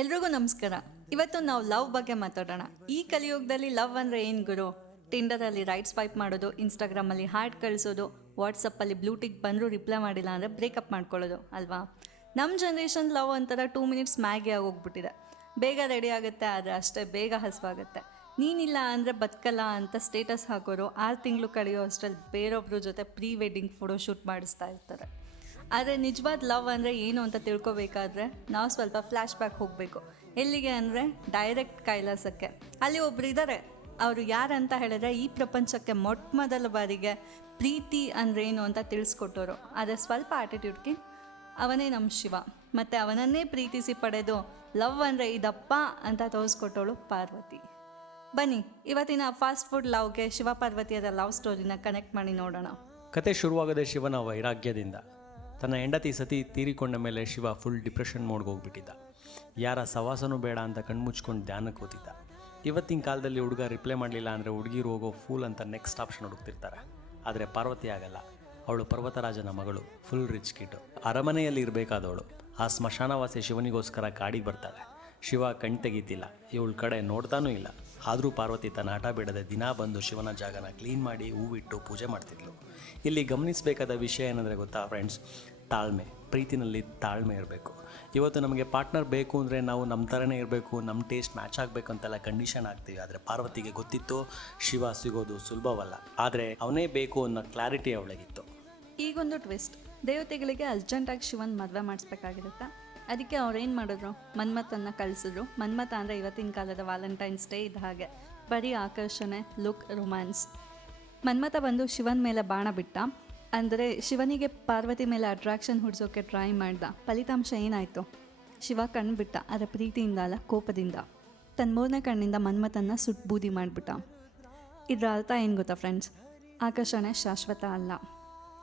ಎಲ್ರಿಗೂ ನಮಸ್ಕಾರ. ಇವತ್ತು ನಾವು ಲವ್ ಬಗ್ಗೆ ಮಾತಾಡೋಣ. ಈ ಕಲಿಯುಗದಲ್ಲಿ ಲವ್ ಅಂದರೆ ಏನು ಗುರು? ಟಿಂಡರಲ್ಲಿ ರೈಟ್ ಸ್ವೈಪ್ ಮಾಡೋದು, ಇನ್ಸ್ಟಾಗ್ರಾಮಲ್ಲಿ ಹಾರ್ಟ್ ಕಳಿಸೋದು, ವಾಟ್ಸಪ್ಪಲ್ಲಿ ಬ್ಲೂಟಿಕ್ ಬಂದರೂ ರಿಪ್ಲೈ ಮಾಡಿಲ್ಲ ಅಂದರೆ ಬ್ರೇಕಪ್ ಮಾಡ್ಕೊಳ್ಳೋದು ಅಲ್ವಾ? ನಮ್ಮ ಜನ್ರೇಷನ್ ಲವ್ ಒಂಥರ 2 ಮಿನಿಟ್ಸ್ ಮ್ಯಾಗಿ ಆಗೋಗ್ಬಿಟ್ಟಿದೆ. ಬೇಗ ರೆಡಿ ಆಗುತ್ತೆ, ಆದರೆ ಅಷ್ಟೇ ಬೇಗ ಹಸುವಾಗುತ್ತೆ. ನೀನಿಲ್ಲ ಅಂದರೆ ಬದುಕಲ್ಲ ಅಂತ ಸ್ಟೇಟಸ್ ಹಾಕೋರು 6 ತಿಂಗಳು ಕಳೆಯೋ ಅಷ್ಟರಲ್ಲಿ ಬೇರೊಬ್ಬರ ಜೊತೆ ಪ್ರೀ ವೆಡ್ಡಿಂಗ್ ಫೋಟೋಶೂಟ್ ಮಾಡಿಸ್ತಾ ಇರ್ತಾರೆ. ಆದರೆ ನಿಜವಾದ ಲವ್ ಅಂದರೆ ಏನು ಅಂತ ತಿಳ್ಕೊಬೇಕಾದ್ರೆ ನಾವು ಸ್ವಲ್ಪ ಫ್ಲ್ಯಾಶ್ ಬ್ಯಾಕ್ ಹೋಗಬೇಕು. ಎಲ್ಲಿಗೆ ಅಂದರೆ ಡೈರೆಕ್ಟ್ ಕೈಲಾಸಕ್ಕೆ. ಅಲ್ಲಿ ಒಬ್ರು ಇದ್ದಾರೆ. ಅವರು ಯಾರಂತ ಹೇಳಿದ್ರೆ ಈ ಪ್ರಪಂಚಕ್ಕೆ ಮೊದಲ ಬಾರಿಗೆ ಪ್ರೀತಿ ಅಂದ್ರೇನು ಅಂತ ತಿಳಿಸ್ಕೊಟ್ಟವರು. ಆದರೆ ಸ್ವಲ್ಪ ಆಟಿಟ್ಯೂಡ್ಗೆ ಅವನೇ ನಮ್ಮ ಶಿವ. ಮತ್ತು ಅವನನ್ನೇ ಪ್ರೀತಿಸಿ ಪಡೆದು ಲವ್ ಅಂದರೆ ಇದಪ್ಪ ಅಂತ ತೋರಿಸ್ಕೊಟ್ಟವಳು ಪಾರ್ವತಿ. ಬನ್ನಿ ಇವತ್ತಿನ ಫಾಸ್ಟ್ ಫುಡ್ ಲವ್ಗೆ ಶಿವ ಪಾರ್ವತಿಯರ ಲವ್ ಸ್ಟೋರಿನ ಕನೆಕ್ಟ್ ಮಾಡಿ ನೋಡೋಣ. ಕತೆ ಶುರುವಾಗದೆ ಶಿವನ ವೈರಾಗ್ಯದಿಂದ. ತನ್ನ ಹೆಂಡತಿ ಸತಿ ತೀರಿಕೊಂಡ ಮೇಲೆ ಶಿವ ಫುಲ್ ಡಿಪ್ರೆಷನ್ ಮೋಡ್ಗೆ ಹೋಗ್ಬಿಟ್ಟಿದ್ದ. ಯಾರ ಸವಾಸನೂ ಬೇಡ ಅಂತ ಕಣ್ಮುಚ್ಕೊಂಡು ಧ್ಯಾನಕ್ಕೆ ಕೂತಿದ್ದ. ಇವತ್ತಿನ ಕಾಲದಲ್ಲಿ ಹುಡುಗ ರಿಪ್ಲೈ ಮಾಡಲಿಲ್ಲ ಅಂದರೆ ಹುಡುಗಿರು ಹೋಗೋ ಫೂಲ್ ಅಂತ ನೆಕ್ಸ್ಟ್ ಆಪ್ಷನ್ ಹುಡುಕ್ತಿರ್ತಾರೆ. ಆದರೆ ಪಾರ್ವತಿ ಆಗಲ್ಲ. ಅವಳು ಪರ್ವತರಾಜನ ಮಗಳು, ಫುಲ್ ರಿಚ್ ಕಿಟ್ಟು, ಅರಮನೆಯಲ್ಲಿ ಇರಬೇಕಾದವಳು. ಆ ಸ್ಮಶಾನವಾಸಿ ಶಿವನಿಗೋಸ್ಕರ ಕಾಡಿಗೆ ಬರ್ತಾಳೆ. ಶಿವ ಕಣ್ ತೆಗೀತಿಲ್ಲ, ಇವಳ ಕಡೆ ನೋಡ್ತಾನೂ ಇಲ್ಲ. ಆದರೂ ಪಾರ್ವತಿ ತನ್ನ ಹಠ ಬಿಡದೆ ದಿನ ಬಂದು ಶಿವನ ಜಾಗನ ಕ್ಲೀನ್ ಮಾಡಿ ಹೂವಿಟ್ಟು ಪೂಜೆ ಮಾಡ್ತಿದ್ಲು. ಇಲ್ಲಿ ಗಮನಿಸಬೇಕಾದ ವಿಷಯ ಏನಂದರೆ ಗೊತ್ತಾ ಫ್ರೆಂಡ್ಸ್? ತಾಳ್ಮೆ. ಪ್ರೀತಿನಲ್ಲಿ ತಾಳ್ಮೆ ಇರಬೇಕು. ಇವತ್ತು ನಮಗೆ ಪಾರ್ಟ್ನರ್ ಬೇಕು ಅಂದರೆ ನಾವು ನಮ್ಮ ಥರನೇ ಇರಬೇಕು, ನಮ್ಮ ಟೇಸ್ಟ್ ಮ್ಯಾಚ್ ಆಗಬೇಕು ಅಂತೆಲ್ಲ ಕಂಡೀಷನ್ ಆಗ್ತೀವಿ. ಆದರೆ ಪಾರ್ವತಿಗೆ ಗೊತ್ತಿತ್ತು ಶಿವ ಸಿಗೋದು ಸುಲಭವಲ್ಲ, ಆದರೆ ಅವನೇ ಬೇಕು ಅನ್ನೋ ಕ್ಲಾರಿಟಿ ಅವಳಿಗಿತ್ತು. ಈಗೊಂದು ಟ್ವಿಸ್ಟ್. ದೇವತೆಗಳಿಗೆ ಅರ್ಜೆಂಟಾಗಿ ಶಿವನ್ ಮದುವೆ ಮಾಡಿಸ್ಬೇಕಾಗಿರುತ್ತೆ. ಅದಕ್ಕೆ ಅವ್ರೇನು ಮಾಡಿದ್ರು? ಮನ್ಮಥನ್ನ ಕಳಿಸಿದ್ರು. ಮನ್ಮಥ ಅಂದರೆ ಇವತ್ತಿನ ಕಾಲದ ವ್ಯಾಲೆಂಟೈನ್ಸ್ ಡೇ ಇದ್ದ ಹಾಗೆ, ಬರೀ ಆಕರ್ಷಣೆ, ಲುಕ್, ರೊಮ್ಯಾನ್ಸ್. ಮನ್ಮಥ ಬಂದು ಶಿವನ ಮೇಲೆ ಬಾಣ ಬಿಟ್ಟ. ಅಂದರೆ ಶಿವನಿಗೆ ಪಾರ್ವತಿ ಮೇಲೆ ಅಟ್ರಾಕ್ಷನ್ ಹುಡ್ಸೋಕ್ಕೆ ಟ್ರೈ ಮಾಡ್ದ. ಫಲಿತಾಂಶ ಏನಾಯಿತು? ಶಿವ ಕಣ್ಣು ಬಿಟ್ಟ, ಆದರೆ ಪ್ರೀತಿಯಿಂದ ಅಲ್ಲ, ಕೋಪದಿಂದ. ತನ್ನ 3ನೇ ಕಣ್ಣಿಂದ ಮನ್ಮಥನ್ನ ಸುಟ್ಟು ಬೂದಿ ಮಾಡಿಬಿಟ್ಟ. ಇದರ ಅರ್ಥ ಏನು ಗೊತ್ತಾ ಫ್ರೆಂಡ್ಸ್? ಆಕರ್ಷಣೆ ಶಾಶ್ವತ ಅಲ್ಲ.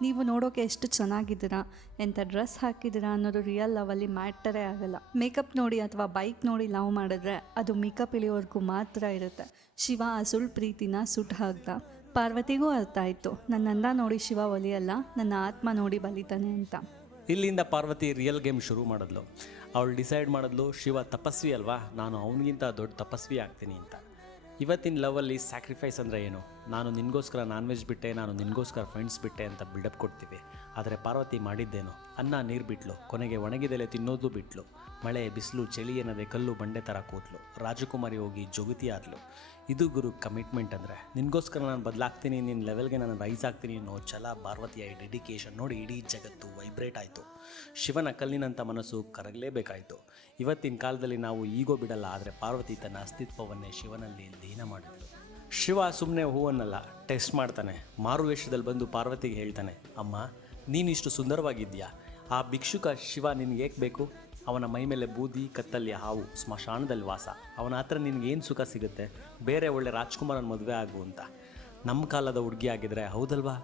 ನೀವು ನೋಡೋಕೆ ಎಷ್ಟು ಚೆನ್ನಾಗಿದ್ದೀರಾ, ಎಂಥ ಡ್ರೆಸ್ ಹಾಕಿದ್ದೀರಾ ಅನ್ನೋದು ರಿಯಲ್ ಲವಲ್ಲಿ ಮ್ಯಾಟರೇ ಆಗಲ್ಲ. ಮೇಕಪ್ ನೋಡಿ ಅಥವಾ ಬೈಕ್ ನೋಡಿ ಲವ್ ಮಾಡಿದ್ರೆ ಅದು ಮೇಕಪ್ ಇಳಿಯೋವರೆಗೂ ಮಾತ್ರ ಇರುತ್ತೆ. ಶಿವ ಆ ಸುಳ್ಳು ಪ್ರೀತಿನ ಸುಟ್ಟು ಹಾಕ್ದ. ಪಾರ್ವತಿಗೂ ಅರ್ಥ ಆಯಿತು, ನನ್ನ ಅಂದ ನೋಡಿ ಶಿವ ಒಲಿಯಲ್ಲ, ನನ್ನ ಆತ್ಮ ನೋಡಿ ಬಲಿತಾನೆ ಅಂತ. ಇಲ್ಲಿಂದ ಪಾರ್ವತಿ ರಿಯಲ್ ಗೇಮ್ ಶುರು ಮಾಡಿದ್ಲು. ಅವಳು ಡಿಸೈಡ್ ಮಾಡಿದ್ಲು, ಶಿವ ತಪಸ್ವಿ ಅಲ್ವಾ, ನಾನು ಅವನಿಗಿಂತ ದೊಡ್ಡ ತಪಸ್ವಿ ಆಗ್ತೀನಿ ಅಂತ. ಇವತ್ತಿನ ಲವಲ್ಲಿ ಸ್ಯಾಕ್ರಿಫೈಸ್ ಅಂದರೆ ಏನು? ನಾನು ನಿನಗೋಸ್ಕರ ನಾನ್ ವೆಜ್ ಬಿಟ್ಟೆ, ನಾನು ನಿನಗೋಸ್ಕರ ಫ್ರೆಂಡ್ಸ್ ಬಿಟ್ಟೆ ಅಂತ ಬಿಲ್ಡಪ್ ಕೊಡ್ತೀವಿ. ಆದರೆ ಪಾರ್ವತಿ ಮಾಡಿದ್ದೇನು? ಅನ್ನ ನೀರು ಬಿಟ್ಲು, ಕೊನೆಗೆ ಒಣಗಿದೆಲೆ ತಿನ್ನೋದು ಬಿಟ್ಲು. ಮಳೆ ಬಿಸಿಲು ಚಳಿ ಏನದೆ ಕಲ್ಲು ಬಂಡೆ ಥರ ಕೂತ್ಲು. ರಾಜಕುಮಾರಿ ಹೋಗಿ ಜೋಗತಿ ಆದ್ಲು. ಇದು ಗುರು ಕಮಿಟ್ಮೆಂಟ್ ಅಂದರೆ. ನಿನಗೋಸ್ಕರ ನಾನು ಬದಲಾಗ್ತೀನಿ, ನಿನ್ನ ಲೆವೆಲ್ಗೆ ನಾನು ರೈಸ್ ಆಗ್ತೀನಿ ಅನ್ನೋ ಛಲ, ಪಾರ್ವತಿಯ ಡೆಡಿಕೇಶನ್ ನೋಡಿ ಇಡೀ ಜಗತ್ತು ವೈಬ್ರೇಟ್ ಆಯಿತು. ಶಿವನ ಕಲ್ಲಿನಂಥ ಮನಸ್ಸು ಕರಗಲೇಬೇಕಾಯಿತು. ಇವತ್ತಿನ ಕಾಲದಲ್ಲಿ ನಾವು ಈಗೋ ಬಿಡಲ್ಲ, ಆದರೆ ಪಾರ್ವತಿ ತನ್ನ ಅಸ್ತಿತ್ವವನ್ನೇ ಶಿವನಲ್ಲಿ ಲೀನ ಮಾಡಿದ್ಲು. ಶಿವ ಸುಮ್ಮನೆ ಹೂವನ್ನಲ್ಲ, ಟೆಸ್ಟ್ ಮಾಡ್ತಾನೆ. ಮಾರುವೇಷದಲ್ಲಿ ಬಂದು ಪಾರ್ವತಿಗೆ ಹೇಳ್ತಾನೆ, ಅಮ್ಮ ನೀನಿಷ್ಟು ಸುಂದರವಾಗಿದ್ಯಾ, ಆ ಭಿಕ್ಷುಕ ಶಿವ ನಿನಗೆ ಏಕೆ ಬೇಕು? ಅವನ ಮೈ ಮೇಲೆ ಬೂದಿ, ಕತ್ತಲ್ಲಿ ಹಾವು, ಸ್ಮಶಾನದಲ್ಲಿ ವಾಸ. ಅವನ ಹತ್ರ ನಿನಗೇನು ಸುಖ ಸಿಗುತ್ತೆ? ಬೇರೆ ಒಳ್ಳೆ ರಾಜ್ಕುಮಾರನ ಮದುವೆ ಆಗು ಅಂತ. ನಮ್ಮ ಕಾಲದ ಹುಡುಗಿ ಆಗಿದ್ರೆ ಹೌದಲ್ವಾ,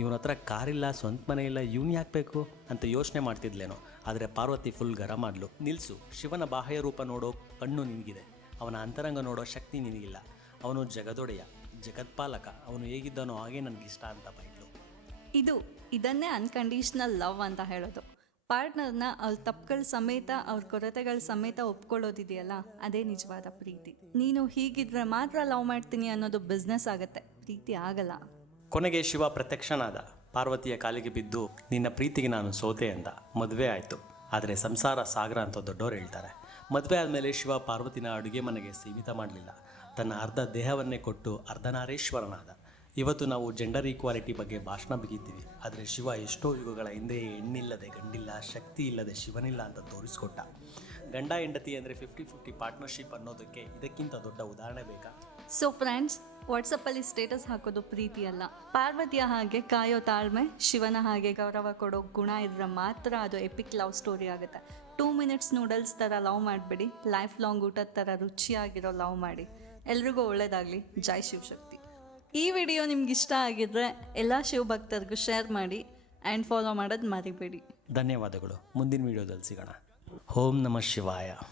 ಇವನ ಹತ್ರ ಕಾರಿಲ್ಲ, ಸ್ವಂತ ಮನೆ ಇಲ್ಲ, ಇವನು ಯಾಕೆ ಬೇಕು ಅಂತ ಯೋಚನೆ ಮಾಡ್ತಿದ್ಲೇನೋ. ಆದರೆ ಪಾರ್ವತಿ ಫುಲ್ ಗರಂ ಆದ್ಲು. ನಿಲ್ಲಿಸು, ಶಿವನ ಬಾಹ್ಯ ರೂಪ ನೋಡೋ ಕಣ್ಣು ನಿನಗಿದೆ, ಅವನ ಅಂತರಂಗ ನೋಡೋ ಶಕ್ತಿ ನಿನಗಿಲ್ಲ. ಅವನು ಜಗದೊಡೆಯ, ಜಗತ್ಪಾಲಕ, ಅವನು ಹೇಗಿದ್ದಾನೋ ಹಾಗೆ ನನಗಿಷ್ಟ ಅಂತ ಬೈದ್ಲು. ಇದನ್ನೇ ಅನ್ಕಂಡೀಷ್ನಲ್ ಲವ್ ಅಂತ ಹೇಳೋದು. ಪಾರ್ಟ್ನರ್ನ ಅವ್ರ ತಪ್ಪುಗಳ ಸಮೇತ, ಅವ್ರ ಕೊರತೆಗಳ ಸಮೇತ ಒಪ್ಕೊಳ್ಳೋದಿದೆಯಲ್ಲ, ಅದೇ ನಿಜವಾದ ಪ್ರೀತಿ. ನೀನು ಹೀಗಿದ್ರೆ ಮಾತ್ರ ಲವ್ ಮಾಡ್ತೀನಿ ಅನ್ನೋದು ಬಿಸ್ನೆಸ್ ಆಗುತ್ತೆ, ಪ್ರೀತಿ ಆಗಲ್ಲ. ಕೊನೆಗೆ ಶಿವ ಪ್ರತ್ಯಕ್ಷನಾದ. ಪಾರ್ವತಿಯ ಕಾಲಿಗೆ ಬಿದ್ದು, ನಿನ್ನ ಪ್ರೀತಿಗೆ ನಾನು ಸೋತೆ ಅಂದ. ಮದುವೆ ಆಯಿತು. ಆದರೆ ಸಂಸಾರ ಸಾಗರ ಅಂತ ದೊಡ್ಡೋರು ಹೇಳ್ತಾರೆ. ಮದುವೆ ಆದಮೇಲೆ ಶಿವ ಪಾರ್ವತಿನ ಅಡುಗೆ ಮನೆಗೆ ಸೀಮಿತ ಮಾಡಲಿಲ್ಲ. ತನ್ನ ಅರ್ಧ ದೇಹವನ್ನೇ ಕೊಟ್ಟು ಅರ್ಧನಾರೀಶ್ವರನಾದ. ಇವತ್ತು ನಾವು ಜೆಂಡರ್ ಈಕ್ವಾಲಿಟಿ ಬಗ್ಗೆ ಭಾಷಣ ಬಿಗಿತೀವಿ, ಆದರೆ ಶಿವ ಎಷ್ಟೋ ಯುಗಗಳ ಹಿಂದೆ ಹೆಣ್ಣಿಲ್ಲದೆ ಗಂಡಿಲ್ಲ, ಶಕ್ತಿ ಇಲ್ಲದೆ ಶಿವನಿಲ್ಲ ಅಂತ ತೋರಿಸ್ಕೊಟ್ಟ. ಗಂಡ ಹೆಂಡತಿ ಅಂದರೆ 50-50 ಪಾರ್ಟ್ನರ್ಶಿಪ್ ಅನ್ನೋದಕ್ಕೆ ಇದಕ್ಕಿಂತ ದೊಡ್ಡ ಉದಾಹರಣೆ ಬೇಕಾ? ಸೊ ಫ್ರೆಂಡ್ಸ್, ವಾಟ್ಸಪ್ಪಲ್ಲಿ ಸ್ಟೇಟಸ್ ಹಾಕೋದು ಪ್ರೀತಿ ಅಲ್ಲ. ಪಾರ್ವತಿಯ ಹಾಗೆ ಕಾಯೋ ತಾಳ್ಮೆ, ಶಿವನ ಹಾಗೆ ಗೌರವ ಕೊಡೋ ಗುಣ ಇದ್ರೆ ಮಾತ್ರ ಅದು ಎಪಿಕ್ ಲವ್ ಸ್ಟೋರಿ ಆಗುತ್ತೆ. 2 ಮಿನಿಟ್ಸ್ ನೂಡಲ್ಸ್ ಥರ ಲವ್ ಮಾಡಬೇಡಿ, ಲೈಫ್ ಲಾಂಗ್ ಊಟದ ಥರ ರುಚಿಯಾಗಿರೋ ಲವ್ ಮಾಡಿ. ಎಲ್ರಿಗೂ ಒಳ್ಳೇದಾಗಲಿ. ಜೈ ಶಿವಶಕ್ತಿ. ಈ ವಿಡಿಯೋ ನಿಮ್ಗೆ ಇಷ್ಟ ಆಗಿದ್ರೆ ಎಲ್ಲ ಶಿವಭಕ್ತರಿಗೂ ಶೇರ್ ಮಾಡಿ ಆ್ಯಂಡ್ ಫಾಲೋ ಮಾಡೋದು ಮರಿಬೇಡಿ. ಧನ್ಯವಾದಗಳು. ಮುಂದಿನ ವಿಡಿಯೋದಲ್ಲಿ ಸಿಗೋಣ. ಓಂ ನಮಃ ಶಿವಾಯ.